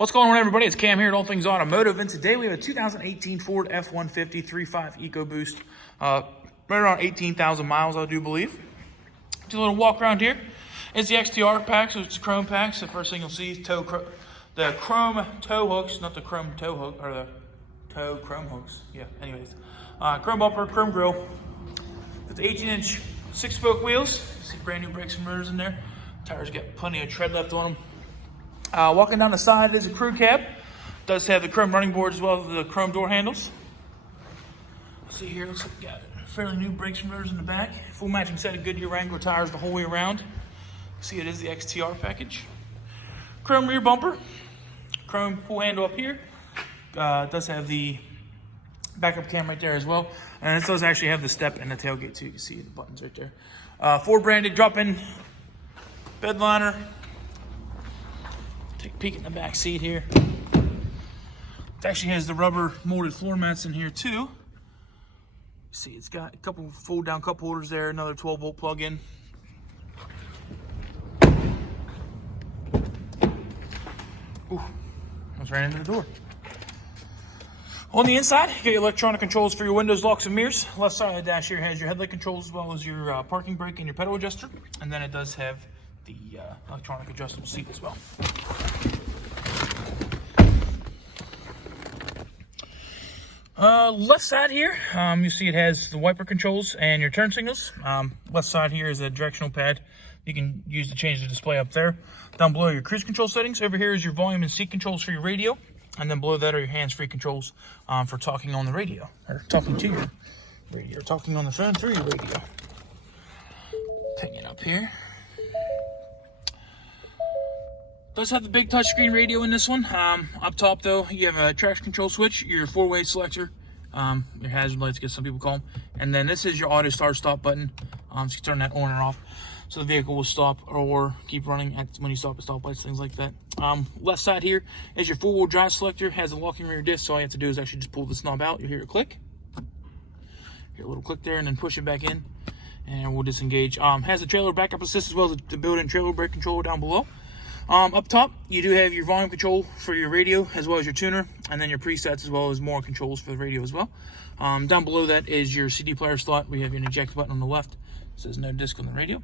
What's going on, everybody? It's Cam here at All Things Automotive, and today we have a 2018 Ford F-150 3.5 EcoBoost, right around 18,000 miles, I do believe. Do a little walk around here. It's the XTR pack, so it's chrome packs. The first thing you'll see is the chrome tow hooks, not the chrome tow hook, or the tow chrome hooks. Yeah, anyways. Chrome bumper, chrome grille. It's 18-inch 6-spoke wheels. See brand new brakes and rotors in there. Tires got plenty of tread left on them. Walking down the side is a crew cab. Does have the chrome running boards as well as the chrome door handles. See here, looks like we got fairly new brakes and rotors in the back. Full matching set of Goodyear Wrangler tires the whole way around. See, it is the XTR package. Chrome rear bumper. Chrome pull handle up here. Does have the backup cam right there as well. And it does actually have the step and the tailgate too. You can see the buttons right there. Ford branded drop-in bed liner. Take a peek in the back seat here. It actually has the rubber molded floor mats in here too. See, it's got a couple fold down cup holders there, another 12-volt plug-in. Ooh, almost ran into the door. On the inside, you got your electronic controls for your windows, locks, and mirrors. Left side of the dash here has your headlight controls as well as your parking brake and your pedal adjuster. And then it does have the electronic adjustable seat as well. Left side here, you see it has the wiper controls and your turn signals. Left side here is a directional pad you can use to change the display up there. Down below are your cruise control settings. Over here is your volume and seat controls for your radio. And then below that are your hands-free controls for talking on the radio, or talking to your radio, or talking on the phone through your radio. Picking it up here. Does have the big touchscreen radio in this one. Up top though, you have a traction control switch, your 4-way selector, your hazard lights, I guess some people call them. And then this is your auto start-stop button. So you can turn that on or off. So the vehicle will stop or keep running when you stop at stoplights, things like that. Left side here is your 4-wheel drive selector. Has a locking rear disc, so all you have to do is actually just pull this knob out. You'll hear a click. Hear a little click there, and then push it back in, and we'll disengage. Has a trailer backup assist as well as the built-in trailer brake controller down below. Up top, you do have your volume control for your radio as well as your tuner, and then your presets as well as more controls for the radio as well. Down below that is your CD player slot. We have your eject button on the left. It says no disc on the radio.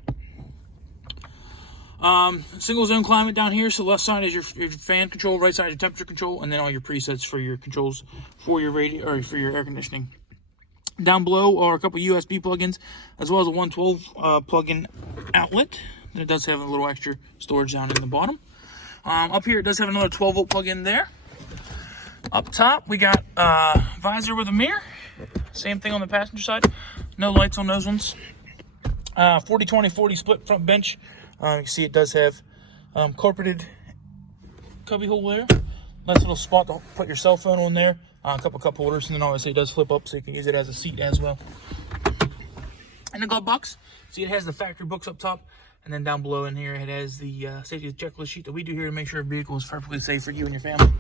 Single zone climate down here. So left side is your fan control, right side is your temperature control, and then all your presets for your controls for your radio or for your air conditioning. Down below are a couple USB plugins as well as a 112 plug-in outlet. And it does have a little extra storage down in the bottom. Up here it does have another 12-volt plug-in there. Up top we got visor with a mirror. Same thing on the passenger side. No lights on those ones. 40-20-40 split front bench. You can see it does have carpeted cubby hole there. Nice little spot to put your cell phone on there. A couple cup holders, and then obviously it does flip up so you can use it as a seat as well. And the glove box. See, it has the factory books up top, and then down below in here it has the safety checklist sheet that we do here to make sure a vehicle is perfectly safe for you and your family.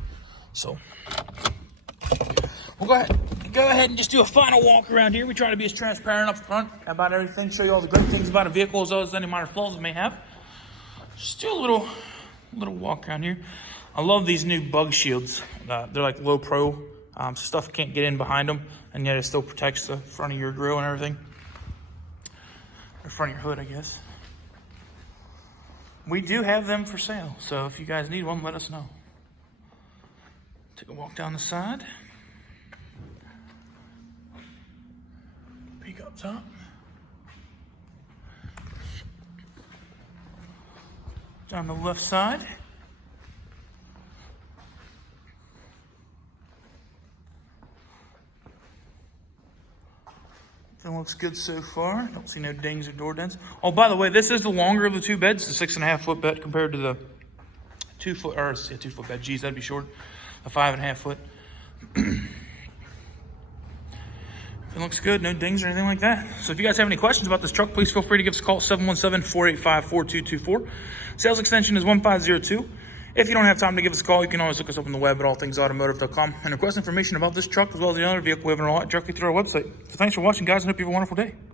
So we'll go ahead and just do a final walk around here. We try to be as transparent up front about everything, show you all the great things about a vehicle as well as any minor flaws it may have. Just do a little walk around here. I love these new bug shields. They're like low pro, so stuff can't get in behind them, and yet it still protects the front of your grille and everything. Or front of your hood, I guess. We do have them for sale, so if you guys need one, let us know. Take a walk down the side. Peek up top. Down the left side. Everything looks good so far. Don't see no dings or door dents. Oh, by the way, this is the longer of the two beds, the 6.5-foot bed compared to the 2-foot, or 2-foot bed. Geez, that'd be short. A 5.5-foot. It looks good, no dings or anything like that. So if you guys have any questions about this truck, please feel free to give us a call, 717-485-4224. Sales extension is 1502. If you don't have time to give us a call, you can always look us up on the web at allthingsautomotive.com and request information about this truck as well as the other vehicle we have in our lot directly through our website. So thanks for watching, guys, and hope you have a wonderful day.